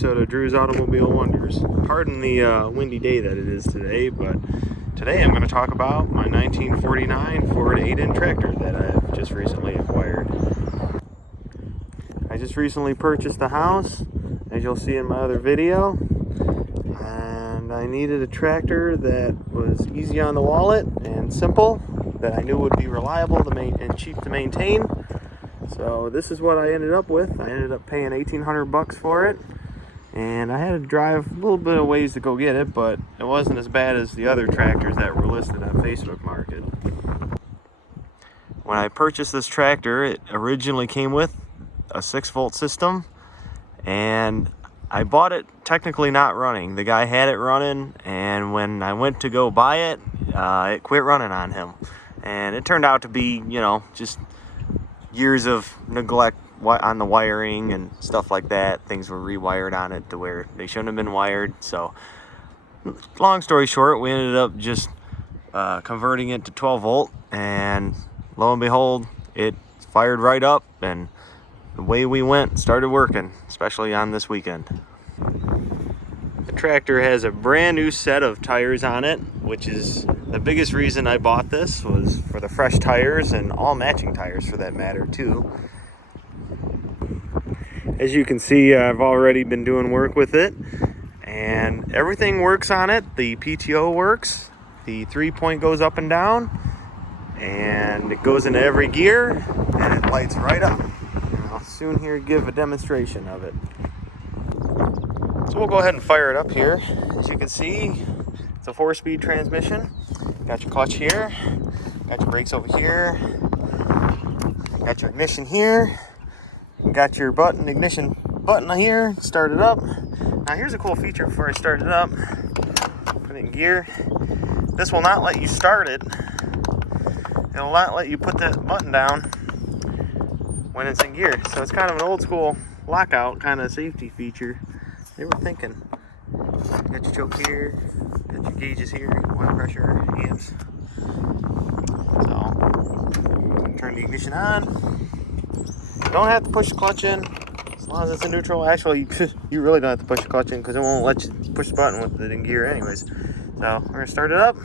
episode of Drew's Automobile Wonders. Pardon the windy day that it is today, but today I'm going to talk about my 1949 Ford 8N tractor that I've just recently acquired. I just recently purchased a house, as you'll see in my other video, and I needed a tractor that was easy on the wallet and simple, that I knew would be reliable and cheap to maintain. So this is what I ended up with. I ended up paying $1,800 for it, and I had to drive a little bit of ways to go get it, but it wasn't as bad as the other tractors that were listed on Facebook Market. When I purchased this tractor, it originally came with a 6-volt system, and I bought it technically not running. The guy had it running, and when I went to go buy it, it quit running on him. And it turned out to be, just years of neglect on the wiring and stuff like that. Things were rewired on it to where they shouldn't have been wired. So long story short, we ended up just converting it to 12 volt, and lo and behold, it fired right up, and the way we went started working, especially on this weekend. The tractor has a brand new set of tires on it, which is the biggest reason I bought this, was for the fresh tires, and all matching tires for that matter too. As you can see, I've already been doing work with it, and everything works on it. The PTO works, the 3-point goes up and down, and it goes into every gear, and it lights right up. And I'll soon here give a demonstration of it. So we'll go ahead and fire it up here. As you can see, it's a 4-speed transmission. Got your clutch here, got your brakes over here, got your ignition here, got your ignition button here, start it up. Now here's a cool feature before I start it up. Put it in gear. This will not let you start it. It will not let you put that button down when it's in gear. So it's kind of an old school lockout kind of safety feature. They were thinking. Got your choke here, got your gauges here, oil pressure, amps. So, turn the ignition on. You don't have to push the clutch in, as long as it's in neutral. Actually, you really don't have to push the clutch in, because it won't let you push the button with it in gear anyways. So, we're gonna start it up.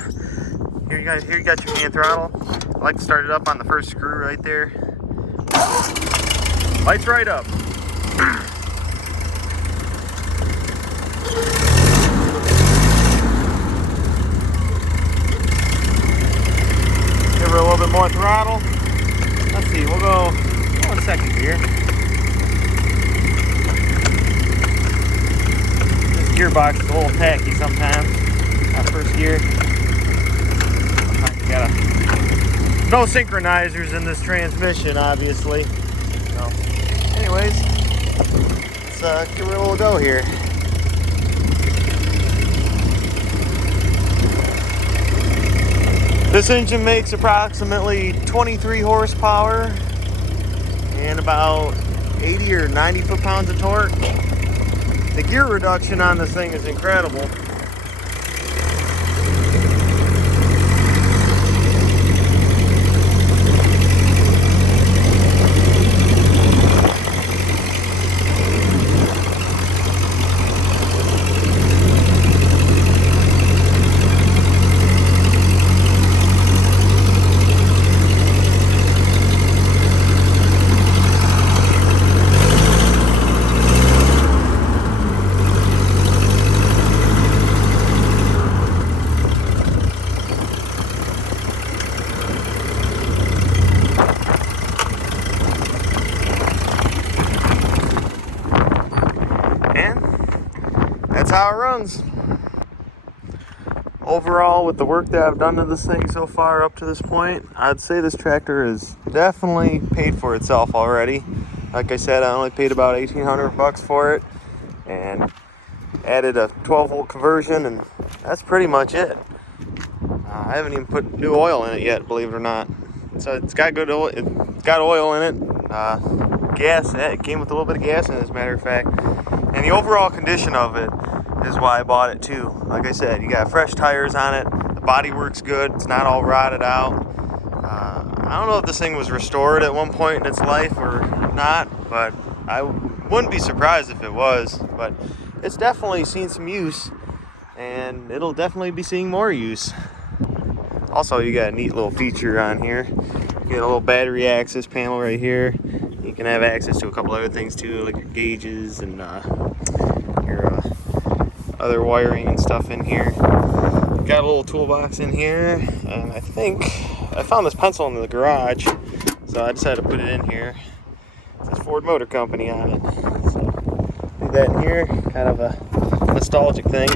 Here you got your hand throttle. I like to start it up on the first screw right there. Lights right up. Give her a little bit more throttle. Let's see, we'll go in second gear. This gearbox is a little tacky sometimes. First gear. No synchronizers in this transmission, obviously. So, anyways, let's give her a little go here. This engine makes approximately 23 horsepower and about 80 or 90 foot-pounds of torque. The gear reduction on this thing is incredible. That's how it runs. Overall, with the work that I've done to this thing so far up to this point, I'd say this tractor is definitely paid for itself already. Like I said, I only paid about $1,800 for it, and added a 12-volt conversion, and that's pretty much it. I haven't even put new oil in it yet, believe it or not. So it's got good oil. It's got oil in it. Gas. It came with a little bit of gas in it, as a matter of fact. And the overall condition of it is why I bought it too. Like I said, you got fresh tires on it. The body works good. It's not all rotted out. I don't know if this thing was restored at one point in its life or not, but I wouldn't be surprised if it was. But it's definitely seen some use, and it'll definitely be seeing more use. Also, you got a neat little feature on here. You get a little battery access panel right here. You can have access to a couple other things too, like your gauges and your other wiring and stuff in here. Got a little toolbox in here, and I think I found this pencil in the garage, so I decided to put it in here. It says Ford Motor Company on it, so do that in here. Kind of a nostalgic thing.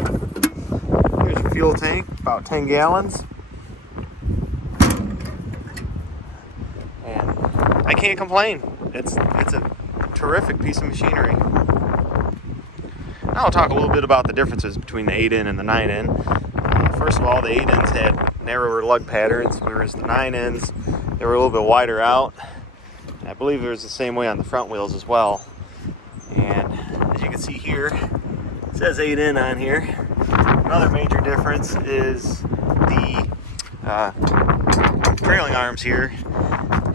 Here's your fuel tank, about 10 gallons. And I can't complain. It's a terrific piece of machinery. Now I'll talk a little bit about the differences between the 8N and the 9N. First of all, the 8Ns had narrower lug patterns, whereas the 9Ns, they were a little bit wider out. I believe it was the same way on the front wheels as well. And as you can see here, it says 8N on here. Another major difference is the trailing arms here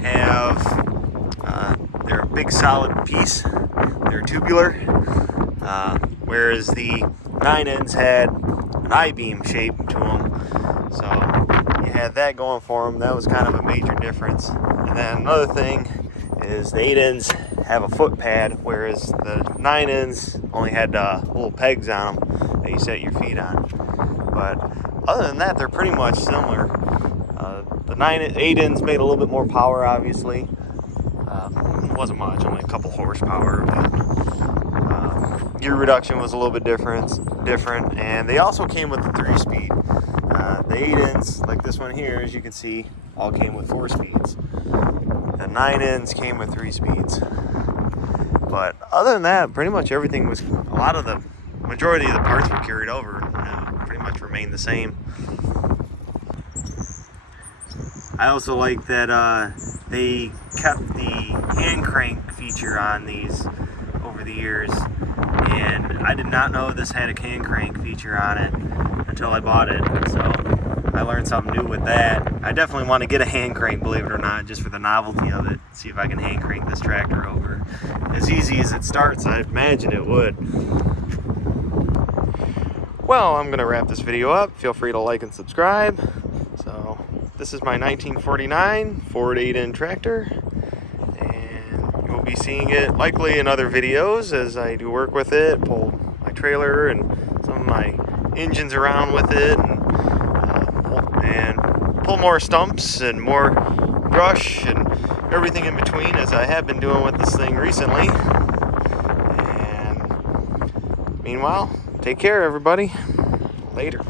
have, they're a big solid piece. They're tubular, whereas the 9Ns had an I-beam shape to them. So you had that going for them. That was kind of a major difference. And then another thing is the 8Ns have a foot pad, whereas the 9Ns only had little pegs on them that you set your feet on. But other than that, they're pretty much similar. The 8Ns made a little bit more power, obviously. It wasn't much, only a couple horsepower. But, gear reduction was a little bit different, and they also came with the 3-speed. The 8Ns, like this one here, as you can see, all came with 4 speeds. The 9Ns came with 3 speeds. But other than that, pretty much everything was, majority of the parts were carried over, pretty much remained the same. I also like that they kept the hand crank feature on these over the years, and I did not know this had a hand crank feature on it until I bought it, so I learned something new with that. I definitely want to get a hand crank, believe it or not, just for the novelty of it. See if I can hand crank this tractor over. As easy as it starts, I imagine it would. Well, I'm going to wrap this video up. Feel free to like and subscribe. So, this is my 1949 Ford 8N tractor, and you'll be seeing it likely in other videos as I do work with it, pull my trailer and some of my engines around with it, and pull more stumps and more brush and everything in between, as I have been doing with this thing recently. And meanwhile, take care, everybody. Later.